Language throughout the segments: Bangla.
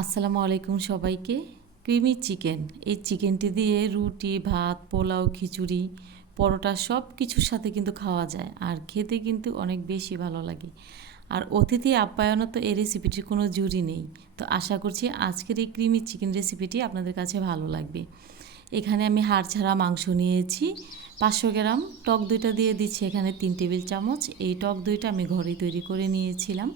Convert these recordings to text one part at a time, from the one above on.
আসসালামু আলাইকুম সবাইকে। ক্রিমি চিকেন, এই চিকেনটি দিয়ে রুটি, ভাত, পোলাও, খিচুড়ি, পরোটা সব কিছুর সাথে কিন্তু খাওয়া যায় আর খেতে কিন্তু অনেক বেশি ভালো লাগে। আর অতিথি আপ্যায়নও তো এই রেসিপিটির কোনো জুড়ি নেই। তো আশা করছি আজকের এই ক্রিমি চিকেন রেসিপিটি আপনাদের কাছে ভালো লাগবে। এখানে আমি হাড় ছাড়া মাংস নিয়েছি, পাঁচশো গ্রাম, টক দইটা দিয়ে দিচ্ছি এখানে তিন টেবিল চামচ। এই টক দইটা আমি ঘরেই তৈরি করে নিয়েছিলাম।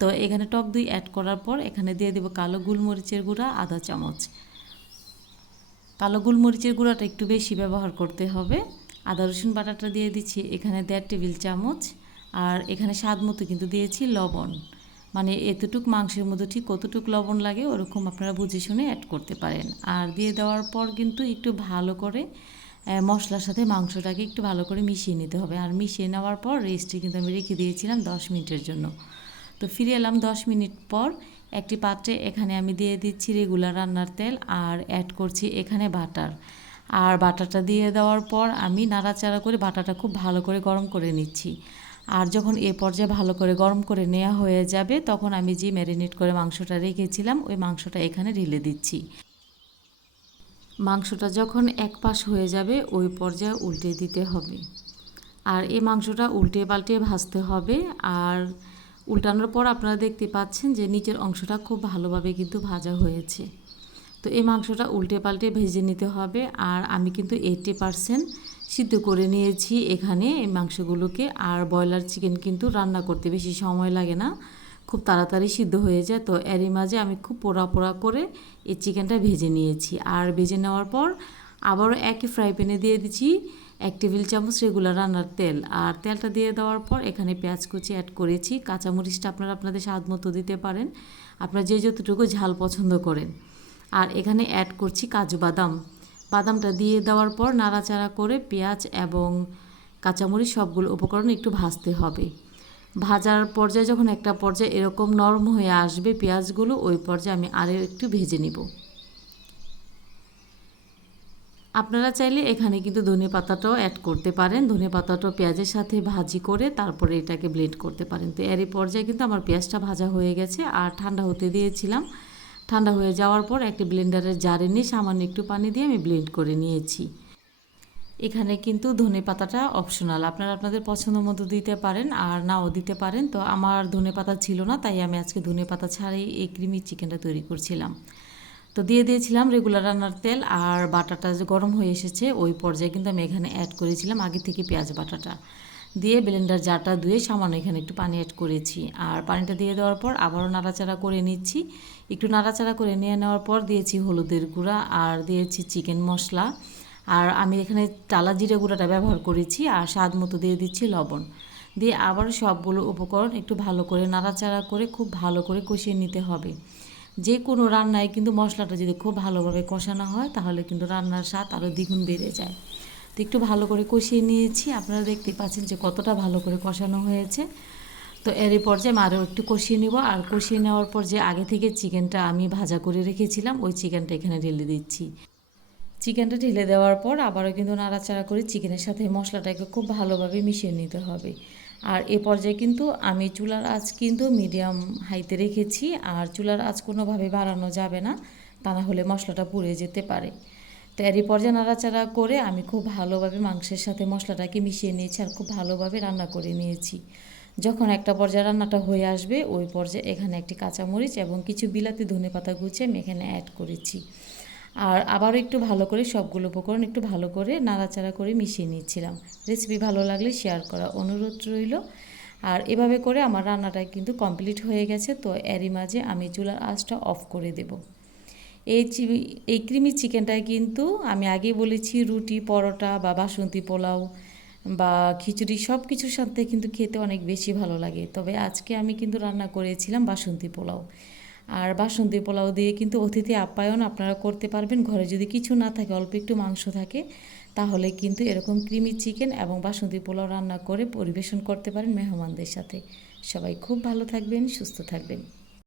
তো এখানে টক দই অ্যাড করার পর এখানে দিয়ে দেবো কালো গোলমরিচের গুঁড়া আধা চামচ। কালো গোলমরিচের গুঁড়াটা একটু বেশি ব্যবহার করতে হবে। আদা, রসুন বাটাটা দিয়ে দিচ্ছি, এখানে দেড় টেবিল চামচ। আর এখানে স্বাদ মতো কিন্তু দিয়েছি লবণ। মানে এতটুক মাংসের মধ্যে ঠিক কতটুক লবণ লাগে ওরকম আপনারা বুঝে শুনে অ্যাড করতে পারেন। আর দিয়ে দেওয়ার পর কিন্তু একটু ভালো করে মশলার সাথে মাংসটাকে একটু ভালো করে মিশিয়ে নিতে হবে। আর মিশিয়ে নেওয়ার পর রেস্টে কিন্তু আমি রেখে দিয়েছিলাম দশ মিনিটের জন্য। তো ফিরে এলাম দশ মিনিট পর। একটি পাত্রে এখানে আমি দিয়ে দিচ্ছি রেগুলার রান্নার তেল আর অ্যাড করছি এখানে বাটার। আর বাটারটা দিয়ে দেওয়ার পর আমি নাড়াচাড়া করে বাটারটা খুব ভালো করে গরম করে নিচ্ছি। আর যখন এ পর্যায়ে ভালো করে গরম করে নেওয়া হয়ে যাবে, তখন আমি যে ম্যারিনেট করে মাংসটা রেখেছিলাম, ওই মাংসটা এখানে ঢেলে দিচ্ছি। মাংসটা যখন এক পাশ হয়ে যাবে, ওই পর্যায়ে উল্টে দিতে হবে। আর এই মাংসটা উল্টে পাল্টে ভাজতে হবে। আর উল্টানোর পর আপনারা দেখতে পাচ্ছেন যে নিচের অংশটা খুব ভালোভাবে কিন্তু ভাজা হয়েছে। তো এই মাংসটা উল্টে পাল্টে ভেজে নিতে হবে আর আমি কিন্তু এইটটি পারসেন্ট সিদ্ধ করে নিয়েছি এখানে এই মাংসগুলোকে। আর ব্রয়লার চিকেন কিন্তু রান্না করতে বেশি সময় লাগে না, খুব তাড়াতাড়ি সিদ্ধ হয়ে যায়। তো এরই মাঝে আমি খুব পোড়া পোড়া করে এই চিকেনটা ভেজে নিয়েছি। আর ভেজে নেওয়ার পর আবারও একই ফ্রাই প্যানে দিয়ে দিচ্ছি। এক টেবিল চামচ রেগুলার রান্নার তেল। আর তেলটা দিয়ে দেওয়ার পর এখানে পেঁয়াজ কুচি অ্যাড করেছি। কাঁচামরিচটা আপনারা আপনাদের স্বাদ মতো দিতে পারেন। আপনারা যে যতটুকু ঝাল পছন্দ করেন। আর এখানে অ্যাড করছি কাজু বাদাম। বাদামটা দিয়ে দেওয়ার পর নাড়াচাড়া করে পেঁয়াজ এবং কাঁচামরিচ সবগুলো উপকরণ একটু ভাজতে হবে। ভাজার পর্যায়ে যখন একটা পর্যায়ে এরকম নরম হয়ে আসবে পেঁয়াজগুলো, ওই পর্যায়ে আমি আরও একটু ভেজে নিব। আপনারা চাইলে এখানে কিন্তু ধনে পাতাটাও অ্যাড করতে পারেন। ধনে পাতাটাও পেঁয়াজের সাথে ভাজি করে তারপরে এটাকে ব্লেন্ড করতে পারেন। তো এরই পর্যায়ে কিন্তু আমার পেঁয়াজটা ভাজা হয়ে গেছে আর ঠান্ডা হতে দিয়েছিলাম। ঠান্ডা হয়ে যাওয়ার পর একটি ব্লেন্ডারের জারে নিয়ে সামান্য একটু পানি দিয়ে আমি ব্লেন্ড করে নিয়েছি। এখানে কিন্তু ধনে পাতাটা অপশনাল আপনারা আপনাদের পছন্দ মতো দিতে পারেন আর নাও দিতে পারেন। তো আমার ধনে পাতা ছিল না, তাই আমি আজকে ধনে পাতা ছাড়াই এই ক্রিমি চিকেনটা তৈরি করছিলাম। তো দিয়ে দিয়েছিলাম রেগুলার রান্নার তেল আর বাটাটা যে গরম হয়ে এসেছে, ওই পর্যায়ে কিন্তু আমি এখানে অ্যাড করেছিলাম আগে থেকে পেঁয়াজ বাটাটা। দিয়ে ব্লেন্ডার জারটা ধুয়ে সামান্য এখানে একটু পানি অ্যাড করেছি। আর পানিটা দিয়ে দেওয়ার পর আবারও নাড়াচাড়া করে নিচ্ছি। একটু নাড়াচাড়া করে নিয়ে নেওয়ার পর দিয়েছি হলুদের গুঁড়া আর দিয়েছি চিকেন মশলা। আর আমি এখানে টালা জিরে গুঁড়াটা ব্যবহার করেছি আর স্বাদ মতো দিয়ে দিচ্ছি লবণ। দিয়ে আবার সবগুলো উপকরণ একটু ভালো করে নাড়াচাড়া করে খুব ভালো করে কষিয়ে নিতে হবে। যে কোনো রান্নায় কিন্তু মশলাটা যদি খুব ভালোভাবে কষানো হয়, তাহলে কিন্তু রান্নার স্বাদ আরও দ্বিগুণ বেড়ে যায়। তো একটু ভালো করে কষিয়ে নিয়েছি। আপনারা দেখতে পাচ্ছেন যে কতটা ভালো করে কষানো হয়েছে। তো এরই পর্যায়ে আমি আরও একটু কষিয়ে নেব। আর কষিয়ে নেওয়ার পর যে আগে থেকে চিকেনটা আমি ভাজা করে রেখেছিলাম, ওই চিকেনটা এখানে ঢেলে দিচ্ছি। চিকেনটা ঢেলে দেওয়ার পর আবারও কিন্তু নাড়াচাড়া করে চিকেনের সাথে মশলাটাকে খুব ভালোভাবে মিশিয়ে নিতে হবে। আর এ পর্যায়ে কিন্তু আমি চুলার আঁচ কিন্তু মিডিয়াম হাইতে রেখেছি। আর চুলার আঁচ কোনোভাবে বাড়ানো যাবে না, তা না হলে মশলাটা পুড়ে যেতে পারে। তো এরই পর্যায়ে নাড়াচাড়া করে আমি খুব ভালোভাবে মাংসের সাথে মশলাটাকে মিশিয়ে নিয়েছি আর খুব ভালোভাবে রান্না করে নিয়েছি। যখন একটা পর্যায়ে রান্নাটা হয়ে আসবে, ওই পর্যায়ে এখানে একটি কাঁচামরিচ এবং কিছু বিলাতি ধনে পাতা গুছিয়ে আমি এখানে অ্যাড করেছি। আর আবারও একটু ভালো করে সবগুলো উপকরণ একটু ভালো করে নাড়াচাড়া করে মিশিয়ে নিচ্ছিলাম। রেসিপি ভালো লাগলে শেয়ার করা অনুরোধ রইল। আর এভাবে করে আমার রান্নাটা কিন্তু কমপ্লিট হয়ে গেছে, তো এরই মাঝে আমি চুলার আঁচটা অফ করে দেব। এই এই ক্রিমি চিকেনটায় কিন্তু আমি আগেই বলেছি রুটি, পরোটা বা বাসন্তী পোলাও বা খিচুড়ি সব কিছুর সাথে কিন্তু খেতে অনেক বেশি ভালো লাগে। তবে আজকে আমি কিন্তু রান্না করেছিলাম বাসন্তী পোলাও। আর বাসন্তী পোলাও দিয়ে কিন্তু অতিথি আপ্যায়ন আপনারা করতে পারবেন। ঘরে যদি কিছু না থাকে, অল্প একটু মাংস থাকে, তাহলে কিন্তু এরকম ক্রিমি চিকেন এবং বাসন্তী পোলাও রান্না করে পরিবেশন করতে পারেন মেহমানদের সাথে। সবাই খুব ভালো থাকবেন, সুস্থ থাকবেন।